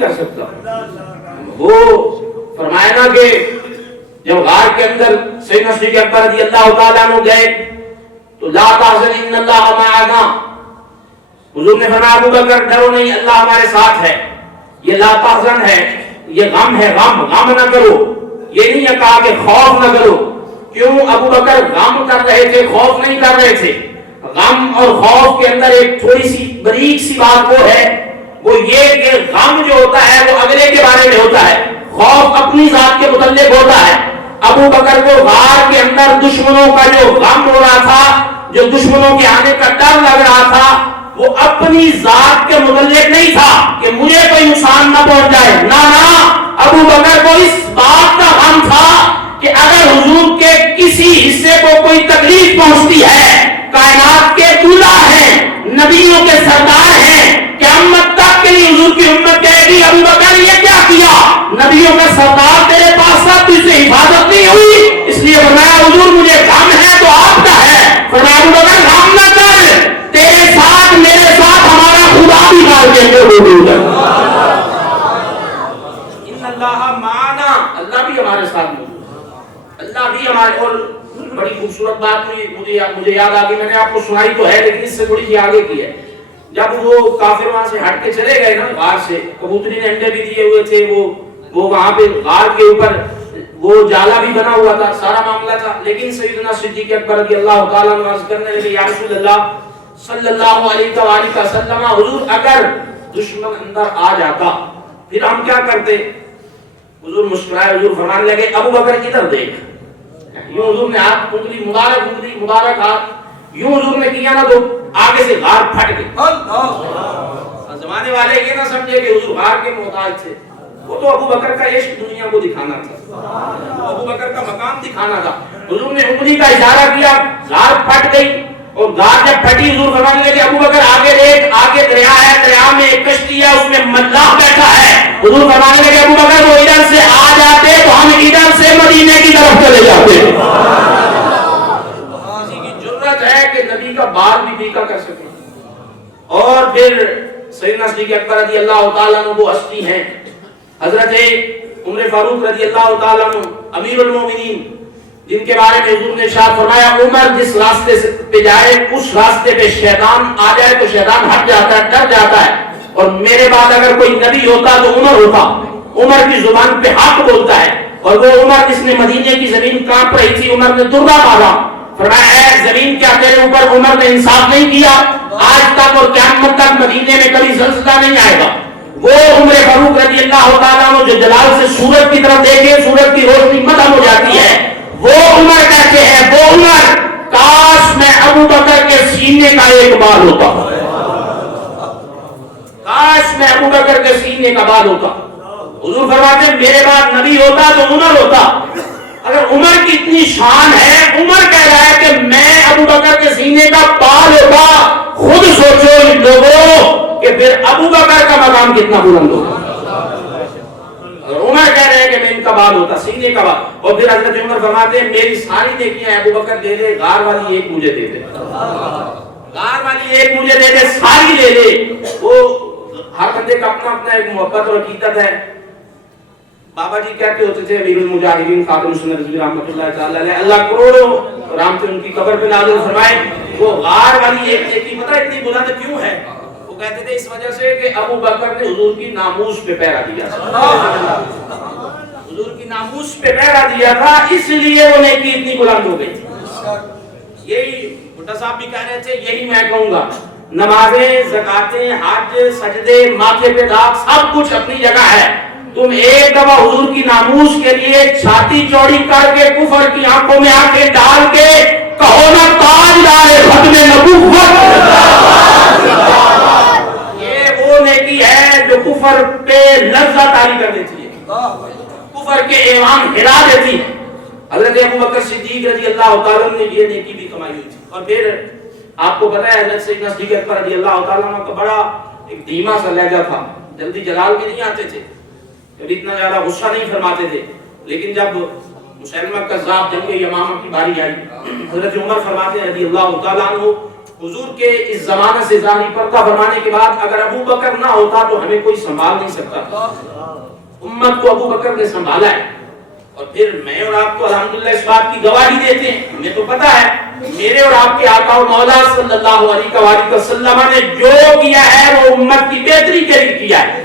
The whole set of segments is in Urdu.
کر سکتا. وہ فرمایا نا کہ جب غار کے اندر سیدنا صدیق اکبر رضی اللہ تعالیٰ عنہ گئے تو لا تحزن ان اللہ معنا، حضور نے فرمایا ابو بکر ڈرو نہیں، اللہ ہمارے ساتھ ہے. یہ لا تحزن ہے، یہ غم ہے، غم نہ کرو. یہ نہیں کہا کہ خوف نہ کرو. کیوں؟ ابو بکر غم کر رہے تھے، خوف نہیں کر رہے تھے. غم اور خوف کے اندر ایک تھوڑی سی باریک سی بات وہ ہے، وہ یہ کہ غم جو ہوتا ہے وہ اگلے کے بارے میں ہوتا ہے، خوف اپنی ذات کے متعلق ہوتا ہے. ابو بکر کو غار کے اندر دشمنوں کا جو غم ہو رہا تھا، جو دشمنوں کے آنے کا ڈر لگ رہا تھا، وہ اپنی ذات کے متعلق نہیں تھا کہ مجھے کوئی نقصان نہ پہنچ جائے. نہ ابو بکر کو اس بات کا غم تھا کہ اگر حضور کے کسی حصے کو کوئی تکلیف پہنچتی ہے، کائنات کے دولہ ہیں، نبیوں کے سردار ہیں، قیامت تک کے لیے حضور کی امت کہے گی ابو بکر یہ کیا کیا؟ نبیوں کا سردار تیرے پاس تھا، تجھ سے حفاظت نہیں ہوئی، اس لیے فرمایا حضور مجھے غم ہے تو آپ کا ہے. فرمایا ابو بکر غم نہ کر، تیرے ساتھ میرے ساتھ ہمارا خدا بھی غار کے اندر موجود ہے. ان اللہ معنا، اللہ بھی ہمارے ساتھ موجود ہے. اللہ بھی ہمارے. اور بڑی خوبصورت بات مجھے یاد آ گئی، میں نے آپ کو سنائی تو ہے لیکن اس سے تھوڑی سی آگے کی ہے. جب وہ کافر وہاں سے ہٹ کے چلے گئے نا غار سے، کبوتری نے انڈے بھی دیے ہوئے تھے، وہ وہاں پہ غار کے اوپر وہ جالا بھی بنا ہوا تھا، سارا معاملہ تھا. لیکن سیدنا صدیق اکبر رضی اللہ تعالیٰ عنہ عرض کرنے لگے یا رسول اللہ صلی اللہ علیہ وآلہ وسلم، حضور اگر دشمن اندر آ جاتا پھر ہم کیا کرتے؟ حضور مسکرائے، حضور فرمانے لگے ابو بکر ادھر دیکھ. یوں حضور نے ہاتھ انگلی مبارک ہاتھ یوں حضور نے کیا نا تو آگے سے غار پھٹ گئی. زمانے والے یہ نہ سمجھے کہ حضور غار کے محتاج تھے، وہ تو ابو بکر کا عشق دنیا کو دکھانا تھا، ابو بکر کا مقام دکھانا تھا. حضور نے انگلی کا اشارہ کیا، غار پھٹ گئی. اور غار جب پھٹی حضور فرمانے لگے ابو بکر آگے دیکھ، آگے دریا ہے، دریا میں ایک کشتی ہے، اس میں ملاح بیٹھا ہے. حضور فرمانے لگے ابو بکر وہ ادھر سے آ جاتے تو ہم ادھر سے مدینے کی طرف چلے جاتے. کسی کی جرت ہے کہ نبی کا بال بھی پیکا کر سکے. اور پھر سیدنا صدیق اکبر رضی اللہ تعالیٰ عنہ وہ ہستی ہیں، حضرت عمر فاروق رضی اللہ تعالیٰ عنہ امیر المومنین، جن کے بارے میں حضور نے ارشاد فرمایا عمر جس راستے پہ جائے اس راستے پہ شیطان آ جائے تو شیطان ہٹ جاتا ہے، ڈر جاتا ہے. اور میرے بعد اگر کوئی نبی ہوتا تو عمر ہوتا. عمر کی زبان پہ حق بولتا ہے. اور وہ عمر جس نے مدینے کی زمین کانپ رہی تھی، عمر نے درہ مارا، فرمایا اے زمین کیا تیرے اوپر عمر نے انصاف نہیں کیا؟ آج تک اور قیامت تک مدینے میں کبھی زلزلہ نہیں آئے گا. وہ عمر فاروق رضی اللہ تعالیٰ عنہ جو جلال سے سورج کی طرف دیکھے سورج کی روشنی ختم ہو جاتی ہے، وہ عمر کہتے ہیں وہ عمر کاش میں ابو بکر کے سینے کا ایک بال ہوتا، کاش میں ابو بکر کے سینے کا بال ہوتا. حضور فرماتے ہیں میرے بعد نبی ہوتا تو عمر ہوتا. اگر عمر کی اتنی شان ہے، عمر کہہ رہا ہے کہ میں ابو بکر کے سینے کا بال ہوتا. خود سوچو ان لوگوں کہ پھر ابو بکر کا مقام کتنا بلند ہوگا. عمر کہہ رہے ہیں کہ میں ان کا بال ہوتا، سینے کا بال. اور پھر حضرت عمر فرماتے ہیں میری ساری نیکیاں ابو بکر دے دے، غار والی ایک مجھے دے دے، غار والی ایک مجھے دے دے، ساری لے لے. وہ ہر بندے کا اپنا اپنا ایک محبت اور عقیدت ہے. بابا جی کہتے ہوتے تھے امیر المجاہدین خاتم سنت رضوی رحمۃ اللہ تعالی علیہ، اللہ کروڑوں رحمتیں ان کی قبر پہ نازل فرمائے. وہ غار والی ایک نیکی پتہ اتنی بلند کیوں ہے؟ وہ کہتے تھے اس وجہ سے کہ ابو بکر نے حضور کی ناموس پہ پہرا دیا تھا، حضور کی ناموس پہ پہرا دیا تھا، اس لیے وہ نیکی اتنی بلند ہو گئی. یہی بھٹا صاحب بھی کہہ رہے تھے، یہی میں کہوں گا، نمازیں، زکاتیں، حج، سجدے، ماتھے پہ داغ سب کچھ اپنی جگہ ہے. تم ایک دفعہ حضور کی ناموس کے لیے چھاتی چوڑی کر کے کفر کی آنکھوں میں آنکھیں ڈال کے کہو نا تاجدار ختم نبوت. یہ وہ نیکی ہے جو کفر پہ لذت عاری کر دیتی ہے، کفر کے ایوان ہلا دیتی ہے. حضرت ابو بکر صدیق رضی اللہ تعالیٰ نے یہ نیکی بھی کمائی ہوئی تھی. اور پھر آپ کو پتا ہے حضرت سیدنا صدیق اکبر رضی اللہ تعالیٰ عنہ کا بڑا ایک دھیما سا لہجہ تھا، جلدی جلال بھی نہیں آتے تھے، کبھی اتنا زیادہ غصہ نہیں فرماتے تھے. لیکن جب مسلمہ کذاب جنگ یمامہ کی باری آئی، حضرت عمر فرماتے ہیں رضی اللہ تعالیٰ عنہ حضور کے اس زمانہ سے ظاہری پردہ فرمانے کے بعد اگر ابو بکر نہ ہوتا تو ہمیں کوئی سنبھال نہیں سکتا تھا. امت کو ابو بکر نے سنبھالا ہے. اور پھر میں اور آپ کو الحمدللہ اس بات کی گواہی دیتے ہیں, ہمیں تو پتا ہے میرے اور آپ کے آقا و مولا صلی اللہ علیہ وسلم نے جو کیا ہے وہ امت کی بہتری کے لیے کیا ہے.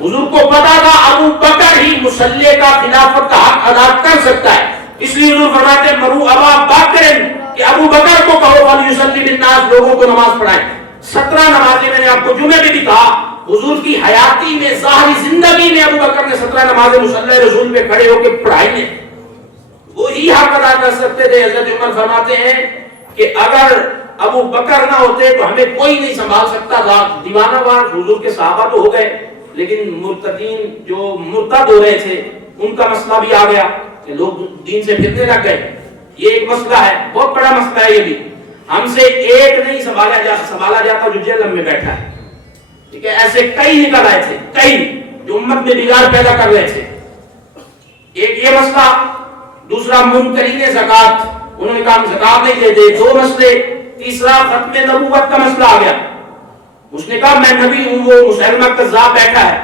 حضور کو پتا تھا ابو بکر ہی مصلی کا خلافت کا حق ادا کر سکتا ہے, اس لیے حضور فرماتے ہیں مرو ابا بکر کہ ابو بکر کو کہو فلیصلی بالناس, لوگوں کو نماز پڑھائیں. 17 نمازیں میں نے آپ کو جمعے میں بھی کہا, حضور کی حیاتی میں ظاہری زندگی میں ابو بکر نے 17 نمازیں مصلی رسول پہ کھڑے ہو کے پڑھائی ہیں. وہی حق ادا کر سکتے تھے. حضرت عمر فرماتے ہیں کہ اگر ابو بکر نہ ہوتے تو ہمیں کوئی نہیں سنبھال سکتا تھا. دیوانہ وار حضور کے صحابہ تو ہو گئے, لیکن مرتدین جو مرتد ہو رہے تھے ان کا مسئلہ بھی آ گیا کہ لوگ دین سے پھرنے لگ گئے. یہ ایک مسئلہ ہے, بہت بڑا مسئلہ ہے. یہ بھی ہم سے ایک نہیں سنبھالا جاتا جو جہنم میں بیٹھا ہے. ٹھیک ہے, ایسے کئی نکل آئے تھے, کئی جو امت میں بگاڑ پیدا کر رہے تھے. ایک یہ مسئلہ. دوسرا منکرین زکات, انہوں نے کہا ہم زکات نہیں دیتے. 2 مسئلے. تیسرا ختم نبوت کا مسئلہ آ گیا. اس نے کہا میں نبی ہوں, وہ مسلمہ کذاب بیٹھا ہے,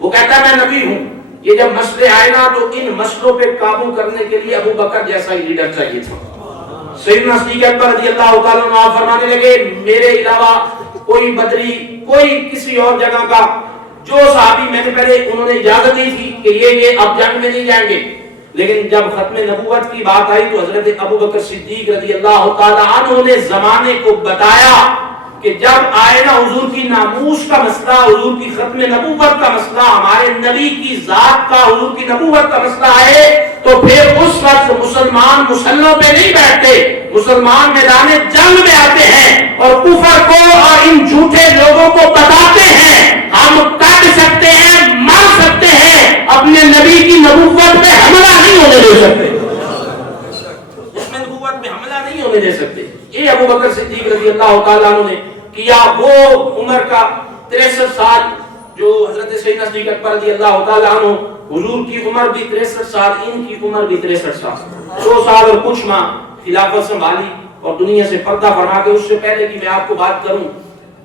وہ کہتا ہے میں نبی ہوں. یہ جب مسئلے آئے نا تو ان مسئلوں پہ قابو کرنے کے لیے ابو بکر جیسا ہی لیڈر چاہیے تھا. سیدنا صدیق اکبر رضی اللہ تعالیٰ عنہ فرمانے لگے میرے علاوہ کوئی بدری, کوئی کسی اور جگہ کا جو صحابی میں نے پہلے انہوں نے اجازت دی تھی کہ یہ اب جنگ میں نہیں جائیں گے, لیکن جب ختم نبوت کی بات آئی تو حضرت ابو بکر صدیق رضی اللہ تعالیٰ عنہ نے زمانے کو بتایا کہ جب آئے نا حضور کی ناموس کا مسئلہ, حضور کی ختم نبوت کا مسئلہ, ہمارے نبی کی ذات کا, حضور کی نبوت کا مسئلہ آئے تو پھر اس وقت مسلمان مسلوں پہ نہیں بیٹھتے, مسلمان میدان جنگ میں آتے ہیں اور کفر کو اور ان جھوٹے لوگوں کو بتاتے ہیں ہم کٹ سکتے ہیں, مار سکتے ہیں, اپنے نبی کی نبوت پہ حملہ نہیں ہونے دے سکتے, اس میں نبوت پہ حملہ نہیں ہونے دے سکتے. یہ ابو بکر صدیق رضی اللہ تعالیٰ عنہ نے کیا. وہ عمر کا 63 سال جو حضرت سیدنا صدیق اکبر رضی اللہ تعالیٰ عنہ, حضور کی عمر بھی 63 سال, ان کی عمر بھی 63 سال, 2 سال اور کچھ ماہ خلافت سنبھالی اور دنیا سے پردہ فرما کے. اس سے پہلے کہ میں آپ کو بات کروں,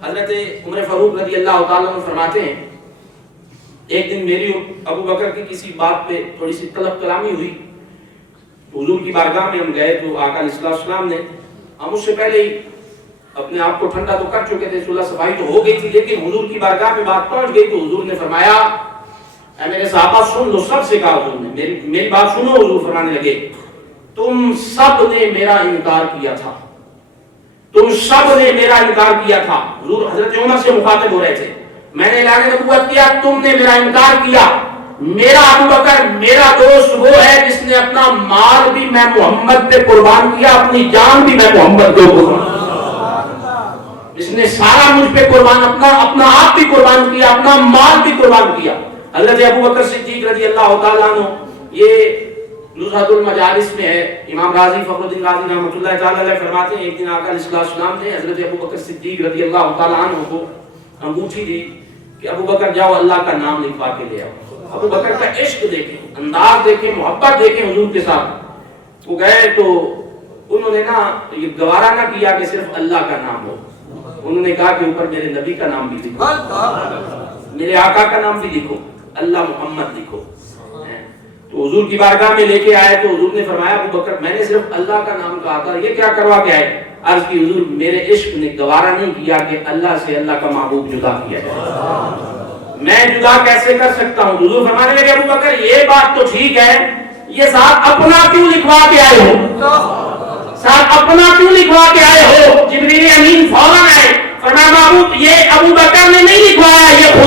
حضرت عمر فاروق رضی اللہ تعالیٰ عنہ فرماتے ہیں ایک دن میری ابو بکر کی کسی بات پہ تھوڑی سی طلب کلامی ہوئی. حضور کی بارگاہ میں ہم گئے تو آقا علیہ السلام نے, ہم اس سے پہلے ہی اپنے آپ کو ٹھنڈا تو کر چکے تھے, صلح صفائی تو ہو گئی تھی, لیکن حضور کی بارگاہ میں بات پہنچ گئی تو حضور نے فرمایا اے میرے صحابہ سن لو. سب سے کہا حضور نے میری بات سنو. حضور فرمانے لگے تم سب نے میرا انکار کیا تھا, تم سب نے میرا انکار کیا تھا. حضور حضرت عمر سے مخاطب ہو رہے تھے, میں نے اعلان نبوت کیا, تم نے میرا انکار کیا. میرا ابو بکر میرا دوست وہ ہے جس نے اپنا مال بھی میں محمد پہ قربان کیا, اپنی جان بھی میں محمد پہ قربان, جس نے سارا مجھ پہ قربان, اپنا آپ بھی قربان کیا, اپنا مال بھی قربان کیا. حضرت ابو بکر صدیق رضی اللہ تعالیٰ عنہ, یہ نزہۃ المجالس میں ہے. امام راضی فخر الدین راضی رحمۃ اللہ تعالیٰ علیہ فرماتے ہیں ایک دن آقا علیہ السلام نے حضرت ابو بکر صدیق رضی اللہ تعالیٰ عنہ کو انگوٹھی دی کہ ابو بکر جاؤ اللہ کا نام لکھوا کے لے آؤ. ابو بکر کا عشق دیکھیں, انداز دیکھیں, محبت دیکھیں حضور کے ساتھ. وہ گئے تو انہوں نے نا یہ گوارا نہ کیا کہ صرف اللہ کا نام ہو, انہوں نے کہا کہ اوپر میرے نبی کا نام بھی لکھو, میرے آقا کا نام بھی لکھو, اللہ محمد لکھو. تو حضور کی بارگاہ میں لے کے آئے تو حضور نے فرمایا ابو بکر میں نے صرف اللہ کا نام کہا تھا, یہ کیا کروا کے آئے؟ عرض کی حضور میرے عشق نے گوارا نہیں کیا کہ اللہ سے اللہ کا محبوب جدا کیا جائے, میں جدا کیسے کر سکتا ہوں. حضور فرمانے لگے ابو بکر یہ بات تو ٹھیک ہے, یہ ساتھ اپنا کیوں لکھوا کے آئے ہو, ساتھ اپنا کیوں لکھوا کے آئے ہو؟ جبریل امین فوراً آئے, فرمایا محبوب یہ ابو بکر نے نہیں لکھوایا, یہ